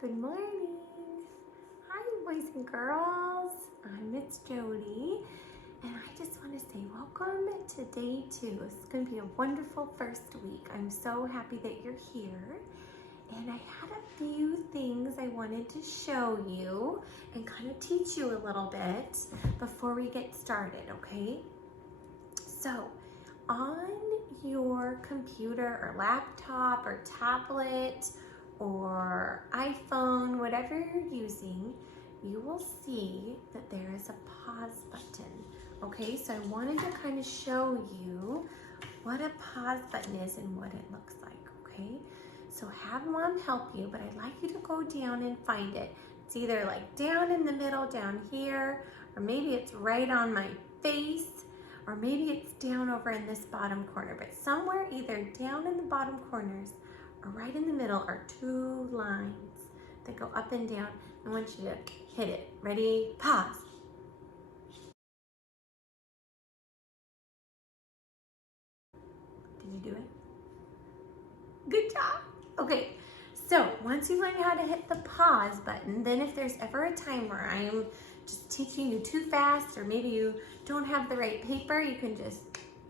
Good morning. Hi, boys and girls. I'm Miss Jody, and I just want to say welcome to day 2. It's going to be a wonderful first week. I'm so happy that you're here, and I had a few things I wanted to show you and kind of teach you a little bit before we get started, okay? So, on your computer or laptop or tablet or iPhone, whatever you're using, you will see that there is a pause button. Okay, so I wanted to kind of show you what a pause button is and what it looks like, okay? So have mom help you, but I'd like you to go down and find it. It's either like down in the middle, down here, or maybe it's right on my face, or maybe it's down over in this bottom corner, but somewhere either down in the bottom corners or right in the middle are 2 lines that go up and down. I want you to hit it. Ready? Pause. Did you do it? Good job. Okay, so once you learn how to hit the pause button, then if there's ever a time where I am just teaching you too fast, or maybe you don't have the right paper, you can just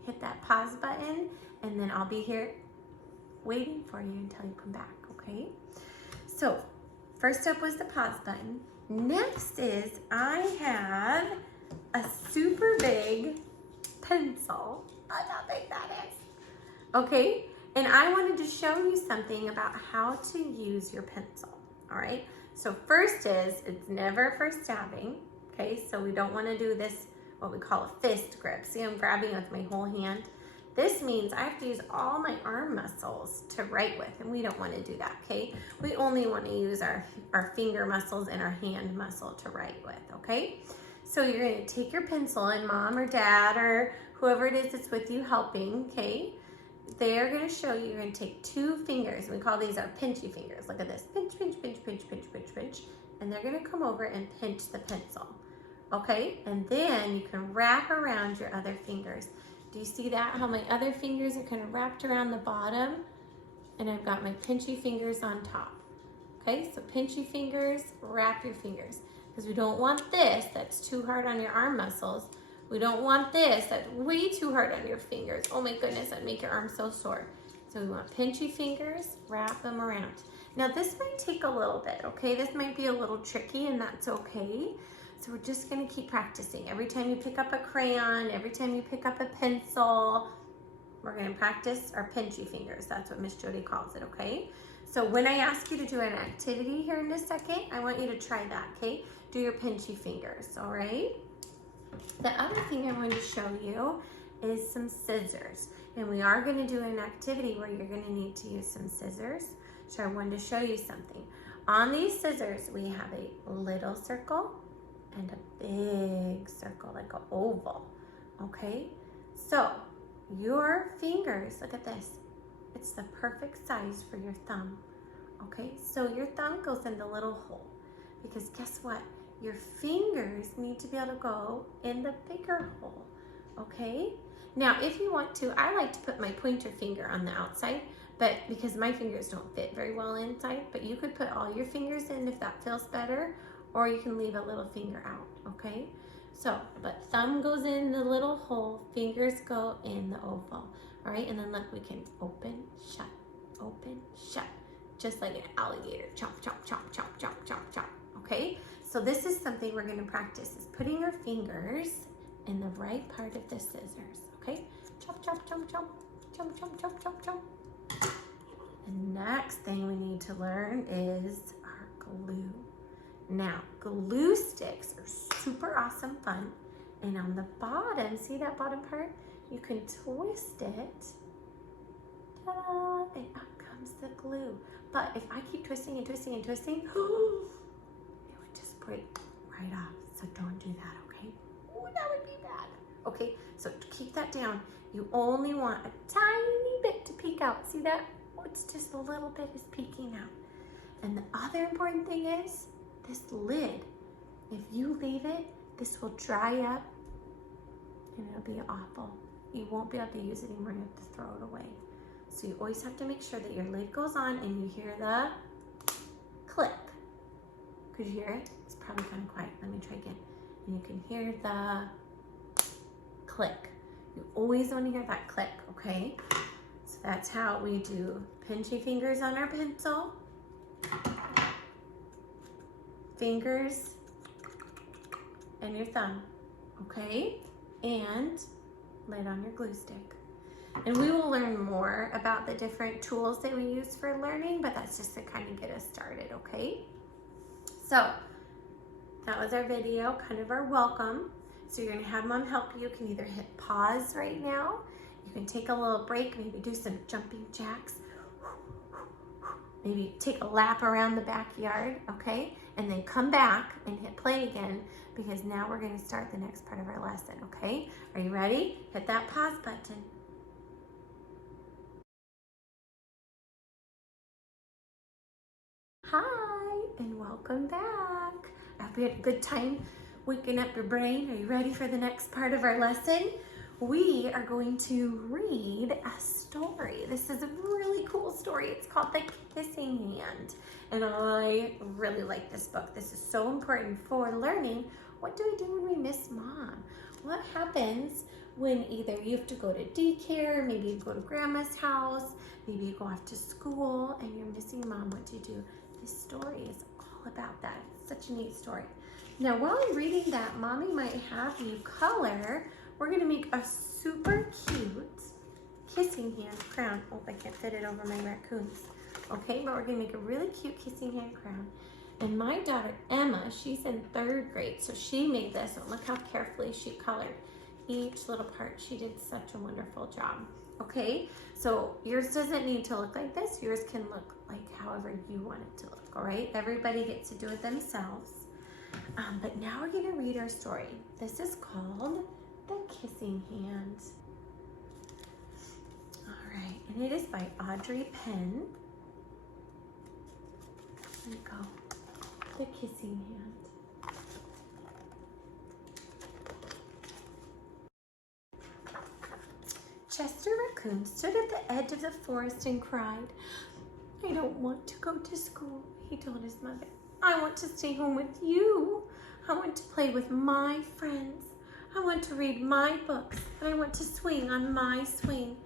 hit that pause button, and then I'll be here waiting for you until you come back, okay? So first up was the pause button. Next is I have a super big pencil. Look how big that is. Okay, and I wanted to show you something about how to use your pencil, all right? So first is, it's never for stabbing, okay? So we don't wanna do this, what we call a fist grip. See, I'm grabbing with my whole hand. This means I have to use all my arm muscles to write with, and we don't wanna do that, okay? We only wanna use our finger muscles and our hand muscle to write with, okay? So you're gonna take your pencil, and mom or dad or whoever it is that's with you helping, okay? They're going to show you, you're going to take 2 fingers. We call these our pinchy fingers. Look at this. Pinch, pinch, pinch, pinch, pinch, pinch, pinch. And they're going to come over and pinch the pencil. Okay? And then you can wrap around your other fingers. Do you see that? How my other fingers are kind of wrapped around the bottom? And I've got my pinchy fingers on top. Okay? So pinchy fingers, wrap your fingers. Because we don't want this, that's too hard on your arm muscles. We don't want this, that's way too hard on your fingers. Oh my goodness, that'd make your arm so sore. So we want pinchy fingers, wrap them around. Now this might take a little bit, okay? This might be a little tricky, and that's okay. So we're just gonna keep practicing. Every time you pick up a crayon, every time you pick up a pencil, we're gonna practice our pinchy fingers. That's what Miss Jody calls it, okay? So when I ask you to do an activity here in a second, I want you to try that, okay? Do your pinchy fingers, all right? The other thing I wanted to show you is some scissors. And we are going to do an activity where you're going to need to use some scissors. So I wanted to show you something. On these scissors, we have a little circle and a big circle, like an oval. Okay? So your fingers, look at this. It's the perfect size for your thumb. Okay? So your thumb goes in the little hole. Because guess what? Your fingers need to be able to go in the bigger hole, okay? Now, if you want to, I like to put my pointer finger on the outside, but because my fingers don't fit very well inside, but you could put all your fingers in if that feels better, or you can leave a little finger out, okay? So, but thumb goes in the little hole, fingers go in the oval, all right? And then look, we can open, shut, just like an alligator. Chop, chop, chop, chop, chop, chop, chop, okay? So this is something we're gonna practice, is putting your fingers in the right part of the scissors, okay? Chop, chop, chop, chop, chop, chop, chop, chop, chop. The next thing we need to learn is our glue. Now, glue sticks are super awesome fun. And on the bottom, see that bottom part? You can twist it. Ta-da! And up comes the glue. But if I keep twisting and twisting and twisting, break right off. So don't do that, okay? Oh, that would be bad. Okay, so to keep that down, you only want a tiny bit to peek out. See that? Oh, it's just a little bit is peeking out. And the other important thing is this lid. If you leave it, this will dry up and it'll be awful. You won't be able to use it anymore. You have to throw it away. So you always have to make sure that your lid goes on and you hear the click. Could you hear it? It's probably kind of quiet. Let me try again. And you can hear the click. You always want to hear that click, okay? So that's how we do pinchy fingers on our pencil. Fingers and your thumb, okay? And lay it on your glue stick. And we will learn more about the different tools that we use for learning, but that's just to kind of get us started, okay? So that was our video, kind of our welcome. So you're gonna have Mom help you. You can either hit pause right now, you can take a little break, maybe do some jumping jacks, maybe take a lap around the backyard, okay? And then come back and hit play again, because now we're gonna start the next part of our lesson, okay? Are you ready? Hit that pause button. Hi, and welcome back. I hope you had a good time waking up your brain. Are you ready for the next part of our lesson? We are going to read a story. This is a really cool story. It's called The Kissing Hand. And I really like this book. This is so important for learning. What do we do when we miss Mom? What happens when either you have to go to daycare, maybe you go to grandma's house, maybe you go off to school and you're missing Mom? What do you do? This story is all about that. It's such a neat story. Now, while I'm reading that, Mommy might have you color. We're gonna make a super cute kissing hand crown. Oh, I can't fit it over my raccoons. Okay, but we're gonna make a really cute kissing hand crown. And my daughter, Emma, she's in 3rd grade, so she made this. And look how carefully she colored each little part. She did such a wonderful job. Okay, so yours doesn't need to look like this. Yours can look like however you want it to look, all right? Everybody gets to do it themselves. But now we're gonna read our story. This is called The Kissing Hand. All right, and it is by Audrey Penn. There you go, The Kissing Hand. Chester Raccoon stood at the edge of the forest and cried, "I don't want to go to school," he told his mother. "I want to stay home with you. I want to play with my friends. I want to read my books, and I want to swing on my swing.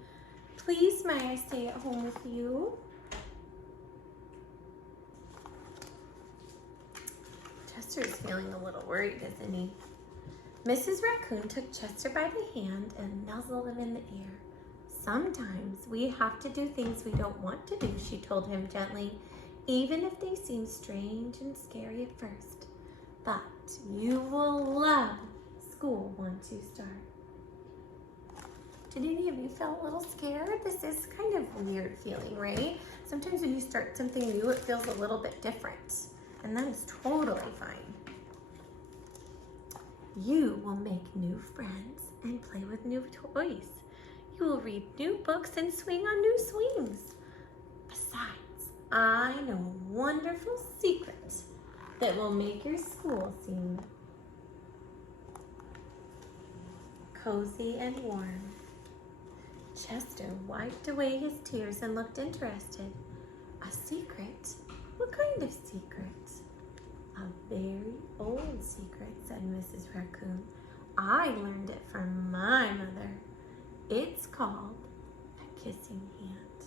Please, may I stay at home with you?" Chester is feeling a little worried, isn't he? Mrs. Raccoon took Chester by the hand and nuzzled him in the ear. "Sometimes we have to do things we don't want to do," she told him gently, "even if they seem strange and scary at first. But you will love school once you start." Did any of you feel a little scared? This is kind of weird feeling, right? Sometimes when you start something new, it feels a little bit different, and that is totally fine. You will make new friends and play with new toys. You will read new books and swing on new swings. Besides, I know a wonderful secret that will make your school seem cozy and warm. Chester wiped away his tears and looked interested. "A secret? What kind of secret?" "A very old secret," said Mrs. Raccoon. "I learned it from my mother. It's called a kissing hand."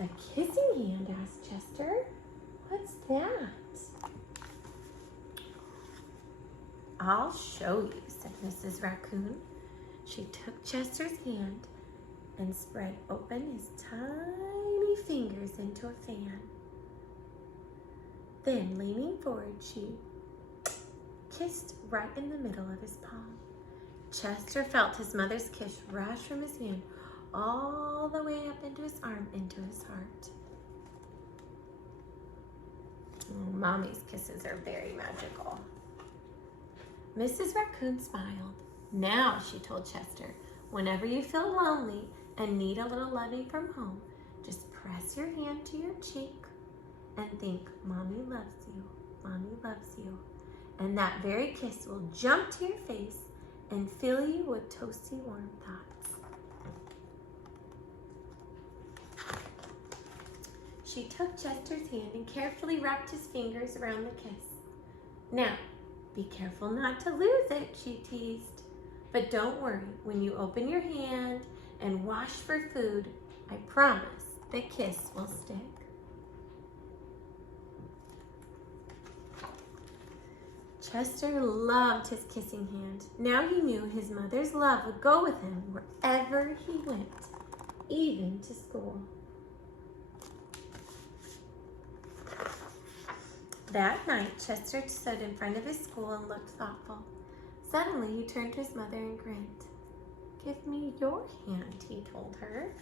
"A kissing hand?" asked Chester. "What's that?" "I'll show you," said Mrs. Raccoon. She took Chester's hand and spread open his tiny fingers into a fan. Then, leaning forward, she kissed right in the middle of his palm. Chester felt his mother's kiss rush from his hand all the way up into his arm, into his heart. Oh, Mommy's kisses are very magical. Mrs. Raccoon smiled. "Now," she told Chester, "whenever you feel lonely and need a little loving from home, just press your hand to your cheek and think, 'Mommy loves you, Mommy loves you.' And that very kiss will jump to your face and fill you with toasty warm thoughts." She took Chester's hand and carefully wrapped his fingers around the kiss. Now, be careful not to lose it, she teased. But don't worry, when you open your hand and wash for food, I promise the kiss will stick. Chester loved his kissing hand. Now he knew his mother's love would go with him wherever he went, even to school. That night, Chester stood in front of his school and looked thoughtful. Suddenly, he turned to his mother and grinned. "Give me your hand," he told her.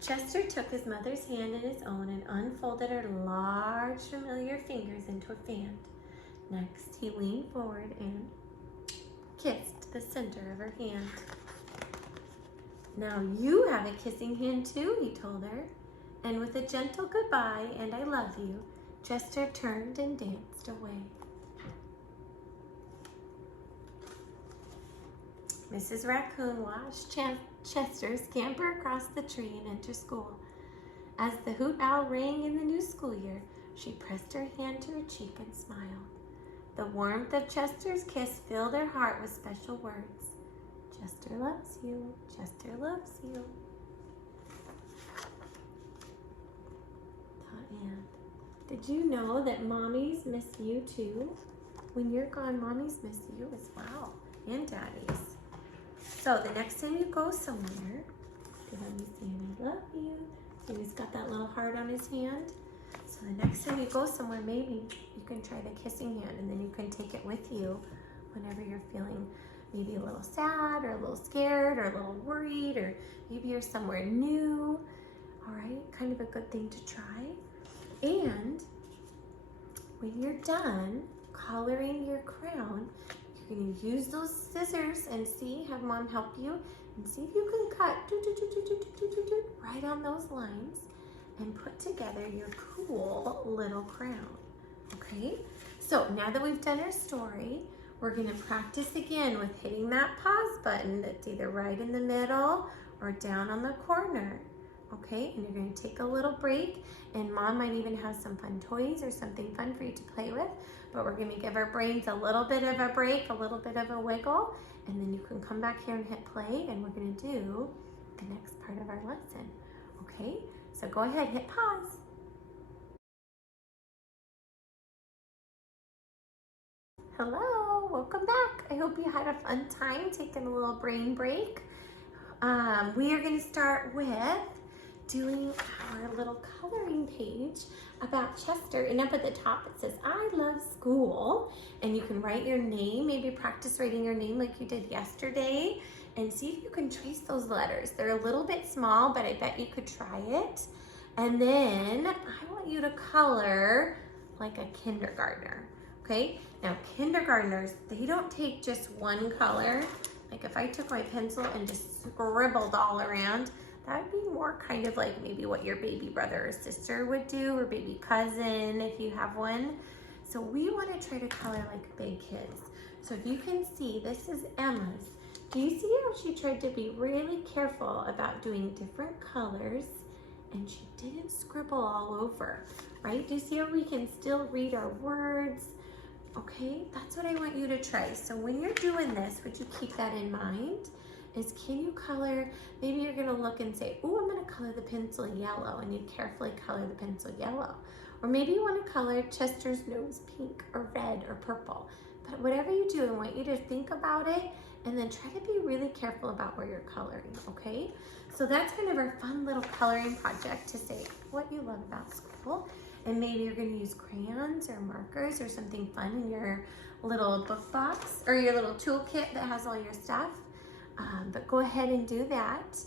Chester took his mother's hand in his own and unfolded her large, familiar fingers into a fan. Next, he leaned forward and kissed the center of her hand. "Now you have a kissing hand too," he told her. And with a gentle goodbye and "I love you," Chester turned and danced away. Mrs. Raccoon watched Chester scamper across the tree and enter school. As the hoot owl rang in the new school year, she pressed her hand to her cheek and smiled. The warmth of Chester's kiss filled her heart with special words. "Chester loves you. Chester loves you." And did you know that mommies miss you too? When you're gone, mommies miss you as well, and daddies. So the next time you go somewhere, give him saying "I love you." So he's got that little heart on his hand. So the next time you go somewhere, maybe you can try the kissing hand, and then you can take it with you whenever you're feeling maybe a little sad or a little scared or a little worried, or maybe you're somewhere new. All right, kind of a good thing to try. And when you're done coloring your crown, you're going to use those scissors and have mom help you and see if you can cut right on those lines and put together your cool little crown. Okay, so now that we've done our story, we're going to practice again with hitting that pause button that's either right in the middle or down on the corner. Okay, and you're going to take a little break, and mom might even have some fun toys or something fun for you to play with, but we're going to give our brains a little bit of a break, a little bit of a wiggle, and then you can come back here and hit play, and we're going to do the next part of our lesson. Okay, so go ahead, hit pause. Hello, welcome back. I hope you had a fun time taking a little brain break. We are going to start with doing our little coloring page about Chester, and up at the top it says "I love school," and you can write your name, maybe practice writing your name like you did yesterday, and see if you can trace those letters. They're a little bit small, but I bet you could try it. And then I want you to color like a kindergartner. Okay, now kindergartners, they don't take just one color. Like if I took my pencil and just scribbled all around, that would be more kind of like maybe what your baby brother or sister would do, or baby cousin if you have one. So we want to try to color like big kids. So if you can see, this is Emma's. Do you see how she tried to be really careful about doing different colors, and she didn't scribble all over, right? Do you see how we can still read our words? Okay, that's what I want you to try. So when you're doing this, would you keep that in mind? Is can you color, maybe you're gonna look and say, oh, I'm gonna color the pencil yellow, and you carefully color the pencil yellow. Or maybe you wanna color Chester's nose pink or red or purple. But whatever you do, I want you to think about it and then try to be really careful about where you're coloring, okay? So that's kind of our fun little coloring project to say what you love about school. And maybe you're gonna use crayons or markers or something fun in your little book box or your little toolkit that has all your stuff. But go ahead and do that.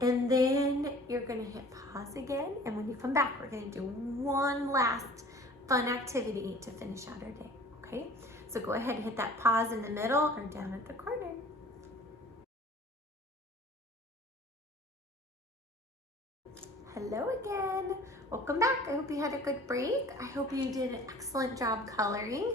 And then you're gonna hit pause again. And when you come back, we're gonna do one last fun activity to finish out our day, okay? So go ahead and hit that pause in the middle or down at the corner. Hello again. Welcome back. I hope you had a good break. I hope you did an excellent job coloring.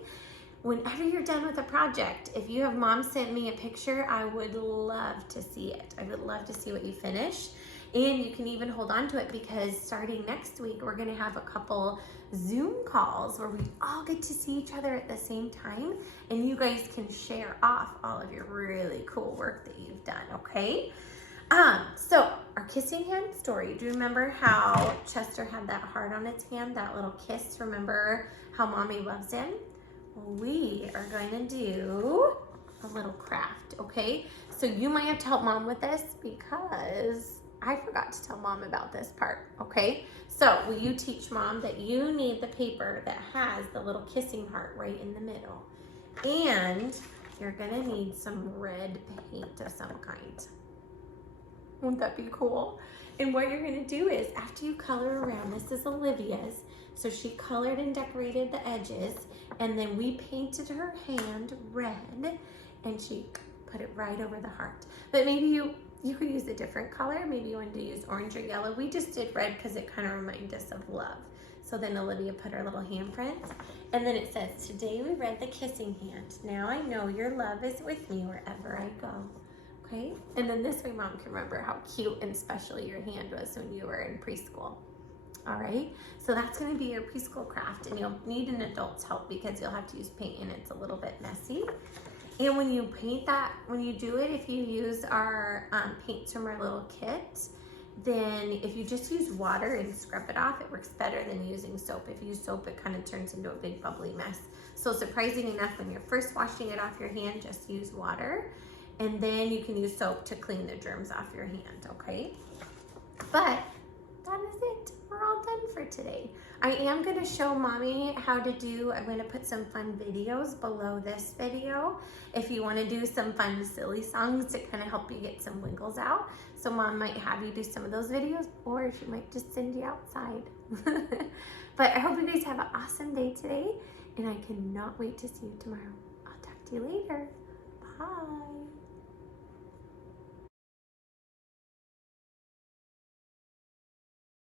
Whenever you're done with a project, if you have mom sent me a picture, I would love to see it. I would love to see what you finish. And you can even hold on to it because starting next week, we're gonna have a couple Zoom calls where we all get to see each other at the same time, and you guys can share off all of your really cool work that you've done, okay? So our kissing hand story. Do you remember how Chester had that heart on its hand, that little kiss? Remember how Mommy loves him? Well, we are going to do a little craft, okay? So you might have to help Mom with this because I forgot to tell Mom about this part, okay? So will you teach Mom that you need the paper that has the little kissing heart right in the middle? And you're gonna need some red paint of some kind. Won't that be cool? And what you're gonna do is, after you color around, this is Olivia's, so she colored and decorated the edges, and then we painted her hand red, and she put it right over the heart. But maybe you could use a different color. Maybe you wanted to use orange or yellow. We just did red because it kind of reminds us of love. So then Olivia put her little handprint, and then it says, today we read the kissing hand. Now I know your love is with me wherever I go. Okay, and then this way Mom can remember how cute and special your hand was when you were in preschool. All right, so that's gonna be your preschool craft, and you'll need an adult's help because you'll have to use paint and it's a little bit messy. And when you paint that, when you do it, if you use our paints from our little kit, then if you just use water and scrub it off, it works better than using soap. If you use soap, it kind of turns into a big bubbly mess. So surprising enough, when you're first washing it off your hand, just use water. And then you can use soap to clean the germs off your hand, okay? But that is it. We're all done for today. I am gonna show Mommy how to do, I'm gonna put some fun videos below this video if you wanna do some fun silly songs to kind of help you get some wiggles out. So Mom might have you do some of those videos, or she might just send you outside. But I hope you guys have an awesome day today, and I cannot wait to see you tomorrow. I'll talk to you later. Bye.